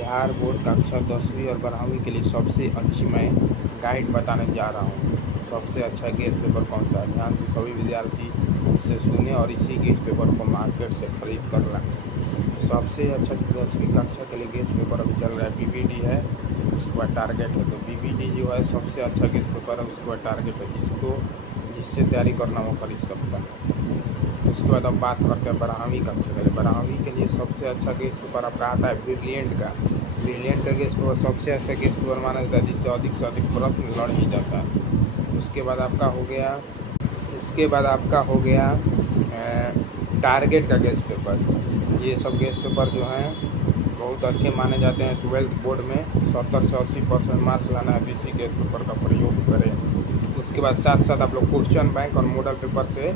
Bihar board कक्षा 10वीं और 12वीं के लिए सबसे अच्छी मैं गाइड बताने जा रहा हूँ। सबसे अच्छा गेस्ट पेपर कौन सा है, ध्यान से सभी विद्यार्थी इसे सुने और इसी गेस्ट पेपर को मार्केट से खरीद कर लाएं। सबसे अच्छा 10वीं कक्षा के लिए गेस्ट पेपर अभी चल रहा है, बीबीडी है, उसके बाद टारगेट है। तो बीबीडी जो है सबसे अच्छा गेस्ट पेपर है, उसके बाद टारगेट है। जिससे तैयारी करना वो खरीद सकता है। उसके बाद अब बात करते हैं 12वीं कक्षा के लिए। 12वीं के लिए सबसे अच्छा गेस्ट पेपर आपका आता है ब्रिलियंट का गेस्ट पेपर सबसे अच्छा गेस्ट पेपर माना जाता है, जिससे अधिक से अधिक प्रश्न लड़ ही जाता है। उसके बाद आपका हो गया टारगेट का गेस्ट पेपर। ये सब गेस्ट पेपर जो हैं बहुत अच्छे माने जाते हैं। 12th बोर्ड में 70 से 80% मार्क्स लाना है, इसी गेस्ट पेपर का प्रयोग करें। उसके बाद साथ साथ आप लोग क्वेश्चन बैंक और मॉडल पेपर से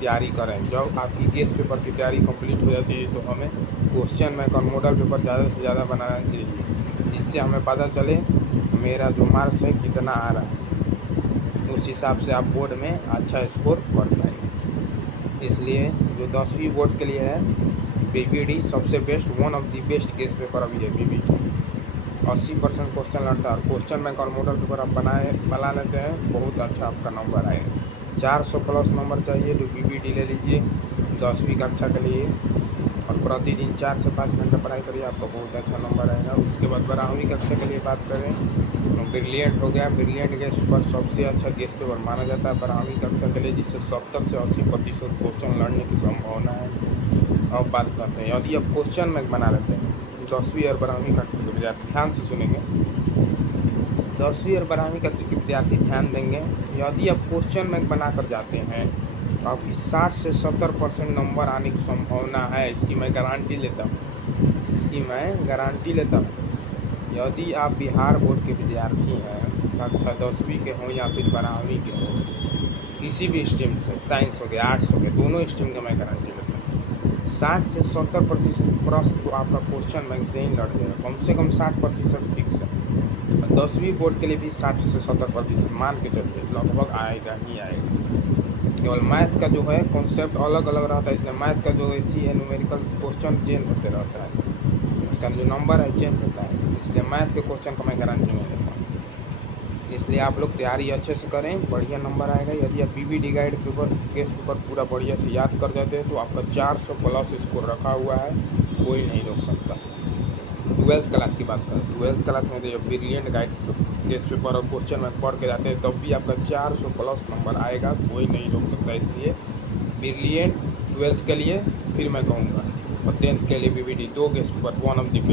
तैयारी करें। जब आपकी गेस्ट पेपर की तैयारी कंप्लीट हो जाती है तो हमें क्वेश्चन बैंक और मॉडल पेपर ज़्यादा से ज़्यादा बनाना चाहिए, जिससे हमें पता चले मेरा जो मार्क्स है कितना आ रहा है। उस हिसाब से आप बोर्ड में अच्छा स्कोर कर पाएंगे। इसलिए जो 10वीं बोर्ड के लिए है, बीबीडी सबसे best, one of the best guest paper अभी है बीबीडी। 80% क्वेश्चन लड़ता है और क्वेश्चन बैंक और मॉडल पेपर आप बना लेते हैं, बहुत अच्छा आपका नंबर आएगा। 400 प्लस नंबर चाहिए तो बीबीडी ले लीजिए 10वीं कक्षा के लिए, और प्रतिदिन 4 से 5 घंटे पढ़ाई करिए, आपका बहुत अच्छा नंबर आएगा। उसके बाद 12वीं कक्षा के लिए बात करें तो ब्रिलियंट हो गया। ब्रिलियंट गेस्ट पेपर सबसे अच्छा गेस्ट पेपर माना जाता है 12वीं कक्षा के लिए, जिससे 70 से 80% क्वेश्चन लड़ने की संभावना है। अब बात करते हैं, यदि आप क्वेश्चन बैंक बना लेते हैं 10वीं और 12वीं कक्षा के विद्यार्थी ध्यान से सुनेंगे, 10वीं और 12वीं कक्षा के विद्यार्थी ध्यान देंगे। यदि आप क्वेश्चन बैंक बनाकर जाते हैं तो आपकी 60 से 70% नंबर आने की संभावना है। इसकी मैं गारंटी लेता हूँ। यदि आप बिहार बोर्ड के विद्यार्थी हैं, कक्षा 10वीं के हों या फिर 12वीं के हों, किसी भी स्ट्रीम से, साइंस हो गया, आर्ट्स हो गया, दोनों स्ट्रीम का मैं गारंटी लेता हूँ। 60 से 70% प्रश्न तो आपका क्वेश्चन बैंक से ही लड़ जाएगा, कम से कम 60% फिक्स है। 10वीं बोर्ड के लिए भी 60 से 70% मान के चलते लगभग आएगा ही आएगा। केवल मैथ का जो है कॉन्सेप्ट अलग अलग रहता है, इसलिए मैथ का जो थी है न्यूमेरिकल क्वेश्चन चेंज होते रहता है, उसका जो नंबर है चेंज होता है, इसलिए मैथ के क्वेश्चन का मैं गारंटी नहीं देता हूँ। इसलिए आप लोग तैयारी अच्छे से करें, बढ़िया नंबर आएगा। यदि आप BBD guide paper guest paper पूरा बढ़िया से याद कर जाते हैं तो आपका 400 प्लस स्कोर रखा हुआ है, कोई नहीं रोक सकता। 12th क्लास की बात करें, 12th क्लास में तो जब ब्रिलियंट गाइड गेस्ट पेपर और क्वेश्चन में पढ़ के जाते हैं तब भी आपका 400 प्लस नंबर आएगा, कोई नहीं रोक सकता। इसलिए ब्रिलियंट 12th के लिए फिर मैं कहूँगा, और 10th के लिए BBD, 2 guest paper one of the best.